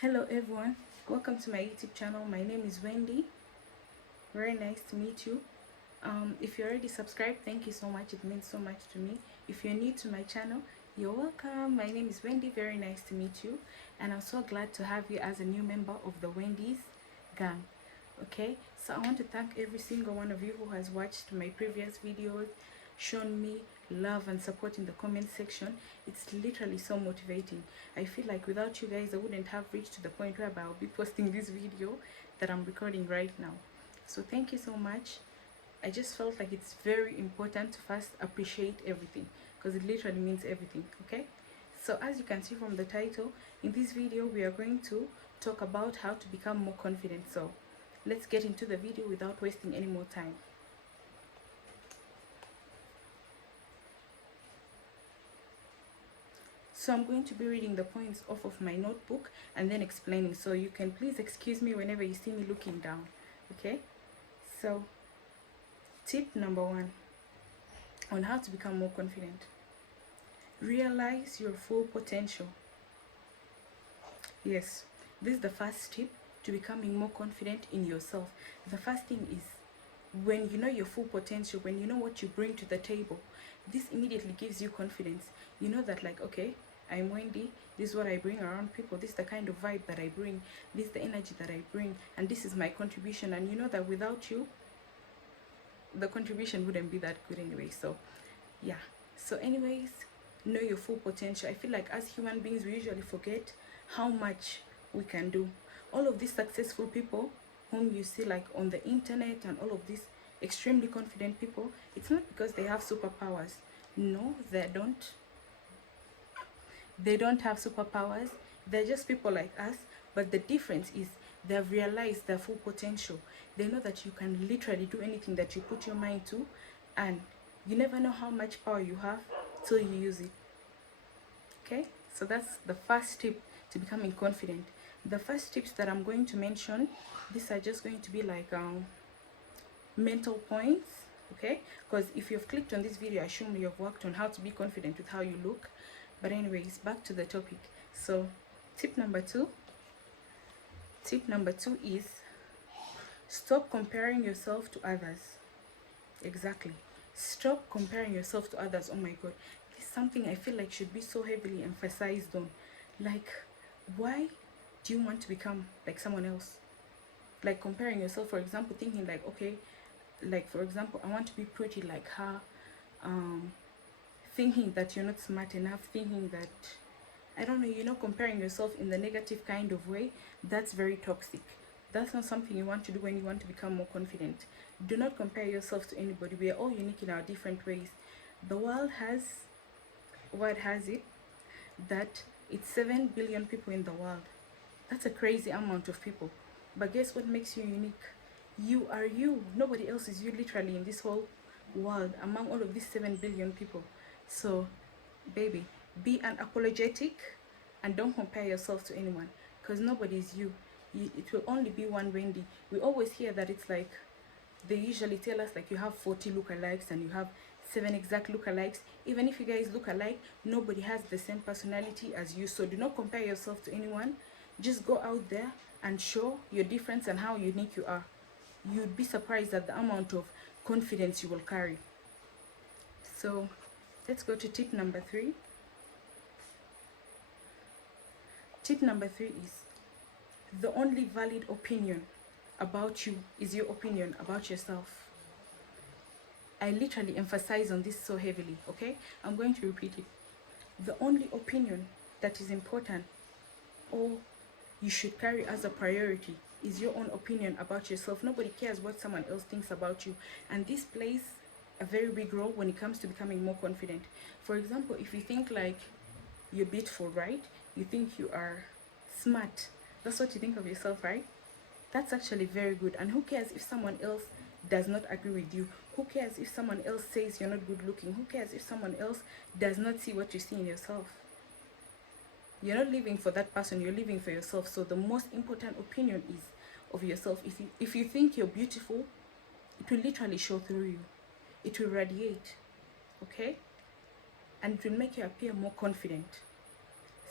Hello everyone, welcome to my YouTube channel. My name is Wendy. Very nice to meet you. If you're already subscribed, thank you so much. It means so much to me. If you're new to my channel, you're welcome. My name is Wendy. Very nice to meet you, and I'm so glad to have you as a new member of the Wendy's gang. Okay, so I want to thank every single one of you who has watched my previous videos, shown me love and support in the comment section. It's literally so motivating. I feel like without you guys I wouldn't have reached to the point where I'll be posting this video that I'm recording right now. So thank you so much. I just felt like it's very important to first appreciate everything, because it literally means everything. Okay, so as you can see from the title, in this video we are going to talk about how to become more confident. So let's get into the video without wasting any more time. So I'm going to be reading the points off of my notebook and then explaining, so you can please excuse me whenever you see me looking down. Okay, so tip number 1 on how to become more confident: realize your full potential. Yes, this is the first tip to becoming more confident in yourself. The first thing is, when you know your full potential, when you know what you bring to the table, this immediately gives you confidence. You know that, like, okay, I'm Wendy, this is what I bring around people, this is the kind of vibe that I bring, this is the energy that I bring, and this is my contribution. And you know that without you, the contribution wouldn't be that good anyway. So yeah, so anyways, know your full potential. I feel like as human beings we usually forget how much we can do. All of these successful people whom you see like on the internet and all of these extremely confident people, it's not because they have superpowers. No, they don't have superpowers. They're just people like us, but the difference is they've realized their full potential. They know that you can literally do anything that you put your mind to, and you never know how much power you have till you use it. Okay, so that's the first tip to becoming confident. The first tips that I'm going to mention, these are just going to be like mental points. Okay, because if you've clicked on this video, I assume you've worked on how to be confident with how you look. But anyways, back to the topic. So tip number 2 is stop comparing yourself to others. Exactly, stop comparing yourself to others. Oh my god, this is something I feel like should be so heavily emphasized on. Like, why do you want to become like someone else? Like comparing yourself, for example, thinking like, okay, like for example, I want to be pretty like her, thinking that you're not smart enough, thinking that, I don't know, comparing yourself in the negative kind of way. That's very toxic. That's not something you want to do when you want to become more confident. Do not compare yourself to anybody. We are all unique in our different ways. The world has it that it's 7 billion people in the world. That's a crazy amount of people. But guess what makes you unique? You are you. Nobody else is you, literally, in this whole world, among all of these 7 billion people. So baby, be unapologetic and don't compare yourself to anyone, because nobody is you. It will only be one Wendy. We always hear that it's like, they usually tell us like you have 40 lookalikes and you have 7 exact lookalikes. Even if you guys look alike, nobody has the same personality as you. So do not compare yourself to anyone. Just go out there and show your difference and how unique you are. You'd be surprised at the amount of confidence you will carry. So let's go to tip number 3. Tip number 3 is, the only valid opinion about you is your opinion about yourself. I literally emphasize on this so heavily, okay? I'm going to repeat it. The only opinion that is important, or you should carry as a priority, is your own opinion about yourself. Nobody cares what someone else thinks about you. And this plays a very big role when it comes to becoming more confident. For example, if you think like you're beautiful, right? You think you are smart. That's what you think of yourself, right? That's actually very good. And who cares if someone else does not agree with you? Who cares if someone else says you're not good looking? Who cares if someone else does not see what you see in yourself? You're not living for that person, you're living for yourself. So the most important opinion is of yourself. If you think you're beautiful, it will literally show through you. It will radiate, okay? And it will make you appear more confident.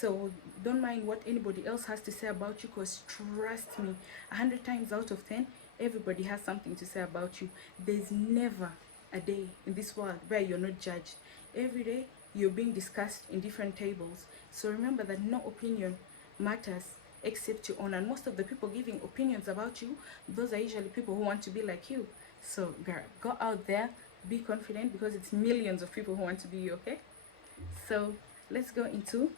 So don't mind what anybody else has to say about you, because trust me, 100 times out of 10, everybody has something to say about you. There's never a day in this world where you're not judged. Every day you're being discussed in different tables. So remember that no opinion matters except your own. And most of the people giving opinions about you, those are usually people who want to be like you. So girl, go out there, be confident, because it's millions of people who want to be you, okay? So let's go into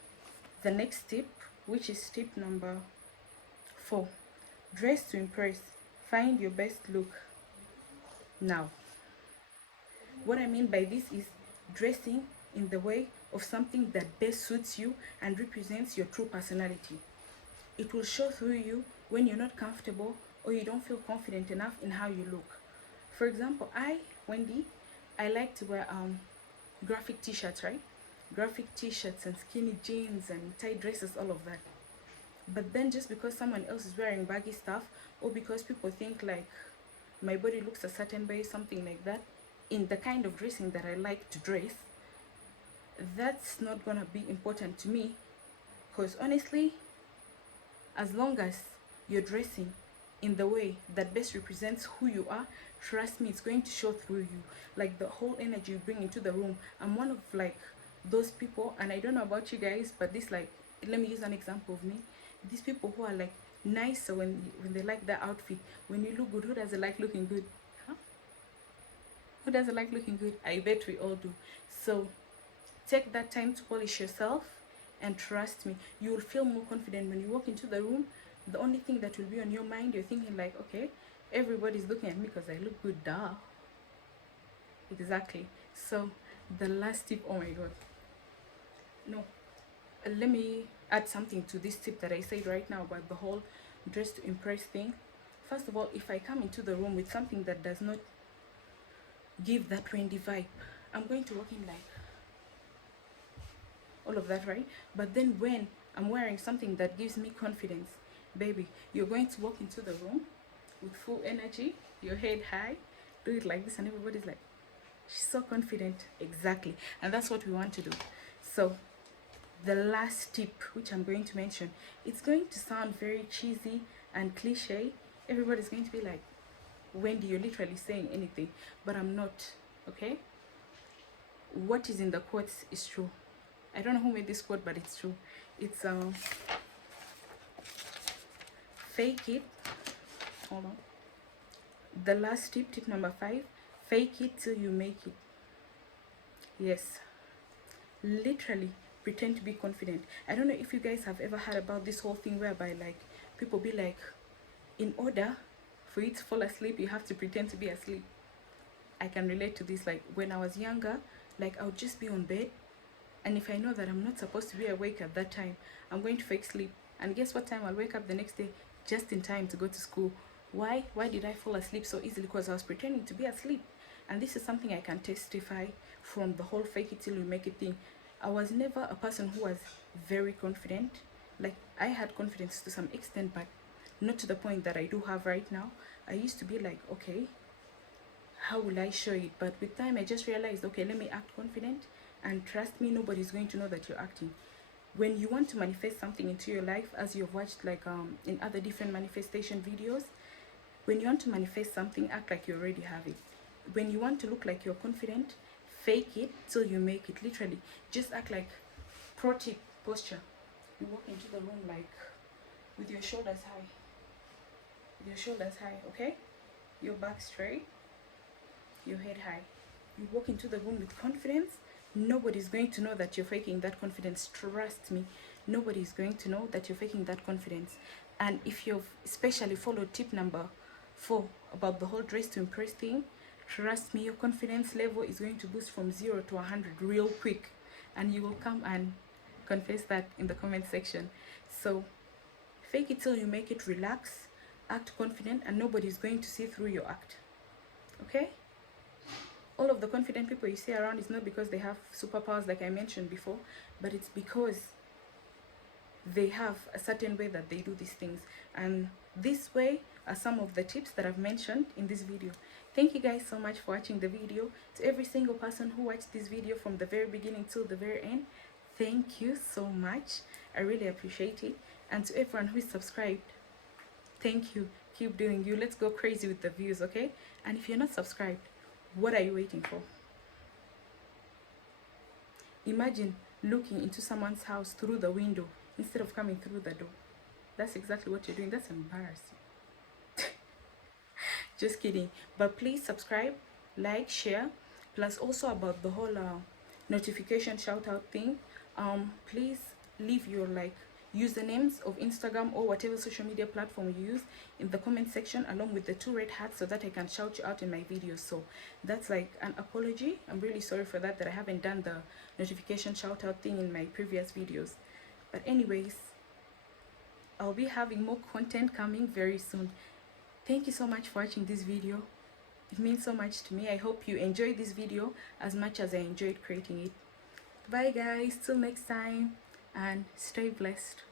the next tip, which is tip number 4. Dress to impress. Find your best look. Now, what I mean by this is dressing in the way of something that best suits you and represents your true personality. It will show through you when you're not comfortable or you don't feel confident enough in how you look. For example, Wendy, I like to wear graphic t-shirts, right? Graphic t-shirts and skinny jeans and tight dresses, all of that. But then just because someone else is wearing baggy stuff, or because people think like my body looks a certain way, something like that, in the kind of dressing that I like to dress, that's not gonna be important to me. Because honestly, as long as you're dressing in the way that best represents who you are, trust me, it's going to show through you. Like the whole energy you bring into the room. I'm one of like those people, and I don't know about you guys, but this, like, let me use an example of me. These people who are like nicer when they like their outfit. When you look good, who doesn't like looking good? Huh? Who doesn't like looking good? I bet we all do. So take that time to polish yourself, and trust me, you will feel more confident when you walk into the room. The only thing that will be on your mind, you're thinking like, okay, everybody's looking at me because I look good, duh. Exactly. So the last tip, oh my god, no, let me add something to this tip that I said right now about the whole dress to impress thing. First of all, if I come into the room with something that does not give that Wendy vibe, I'm going to walk in like all of that, right? But then when I'm wearing something that gives me confidence, baby, you're going to walk into the room with full energy, your head high, do it like this, and everybody's like, she's so confident. Exactly. And that's what we want to do. So the last tip, which I'm going to mention, it's going to sound very cheesy and cliche. Everybody's going to be like, Wendy, you're literally saying anything, but I'm not, okay? What is in the quotes is true. I don't know who made this quote, but it's true. It's fake it. Hold on. The last tip, tip number 5, fake it till you make it. Yes, literally pretend to be confident. I don't know if you guys have ever heard about this whole thing whereby like people be like, in order for you to fall asleep, you have to pretend to be asleep. I can relate to this. Like when I was younger, like I would just be on bed, and if I know that I'm not supposed to be awake at that time, I'm going to fake sleep. And guess what time I'll wake up the next day? Just in time to go to school. Why did I fall asleep so easily? Because I was pretending to be asleep. And this is something I can testify from the whole fake it till you make it thing. I was never a person who was very confident. Like I had confidence to some extent, but not to the point that I do have right now. I used to be like, okay, how will I show it? But with time I just realized, okay, let me act confident, and trust me, nobody's going to know that you're acting. When you want to manifest something into your life, as you've watched like in other different manifestation videos, when you want to manifest something, act like you already have it. When you want to look like you're confident, fake it till you make it. Literally just act like, pro tip, posture. You walk into the room like with your shoulders high, okay, your back straight, your head high. You walk into the room with confidence. Nobody's going to know that you're faking that confidence. Trust me, nobody's going to know that you're faking that confidence. And if you've especially followed tip number 4 about the whole dress to impress thing, trust me, your confidence level is going to boost from 0 to 100 real quick, and you will come and confess that in the comment section. So fake it till you make it. Relax, act confident, and nobody's going to see through your act, okay? All of the confident people you see around is not because they have superpowers like I mentioned before, but it's because they have a certain way that they do these things. And this way are some of the tips that I've mentioned in this video. Thank you guys so much for watching the video. To every single person who watched this video from the very beginning till the very end, thank you so much. I really appreciate it. And to everyone who is subscribed, thank you. Keep doing you. Let's go crazy with the views, okay? And if you're not subscribed, what are you waiting for? Imagine looking into someone's house through the window instead of coming through the door. That's exactly what you're doing. That's embarrassing. Just kidding. But please subscribe, like, share. Plus also about the whole notification shout out thing. Please leave your usernames of Instagram or whatever social media platform you use in the comment section, along with the 2 red hearts, so that I can shout you out in my videos. So that's like an apology. I'm really sorry for that I haven't done the notification shout out thing in my previous videos. But anyways, I'll be having more content coming very soon. Thank you so much for watching this video. It means so much to me. I hope you enjoyed this video as much as I enjoyed creating it. Bye guys, till next time, and stay blessed.